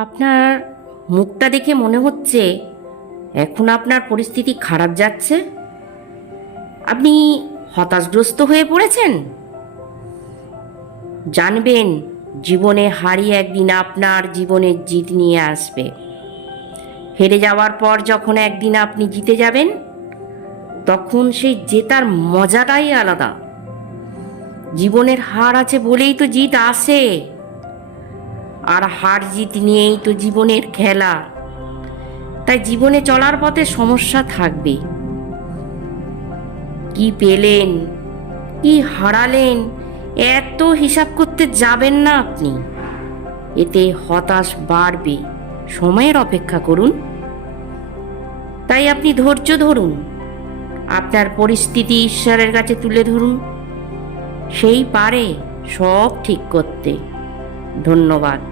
আপনার মুখটা দেখে মনে হচ্ছে এখন আপনার পরিস্থিতি খারাপ যাচ্ছে। আপনি হতাশগ্রস্ত হয়ে পড়েছেন। জানবেন, জীবনে হারই একদিন আপনার জীবনের জিত নিয়ে আসবে। হেরে যাওয়ার পর যখন একদিন আপনি জিতে যাবেন, তখন সেই জেতার মজাটাই আলাদা। জীবনের হার আছে বলেই তো জিত আসে, আর হার জিত নিয়েই তো জীবনের খেলা। তাই জীবনে চলার পথে সমস্যা থাকবে। কি পেলেন, কি হারালেন, এত হিসাব করতে যাবেন না আপনি। এতে হতাশ বাড়বে। সময়ের অপেক্ষা করুন। তাই আপনি ধৈর্য ধরুন, আপনার পরিস্থিতি ঈশ্বরের কাছে তুলে ধরুন। সেই পারে সব ঠিক করতে। ধন্যবাদ।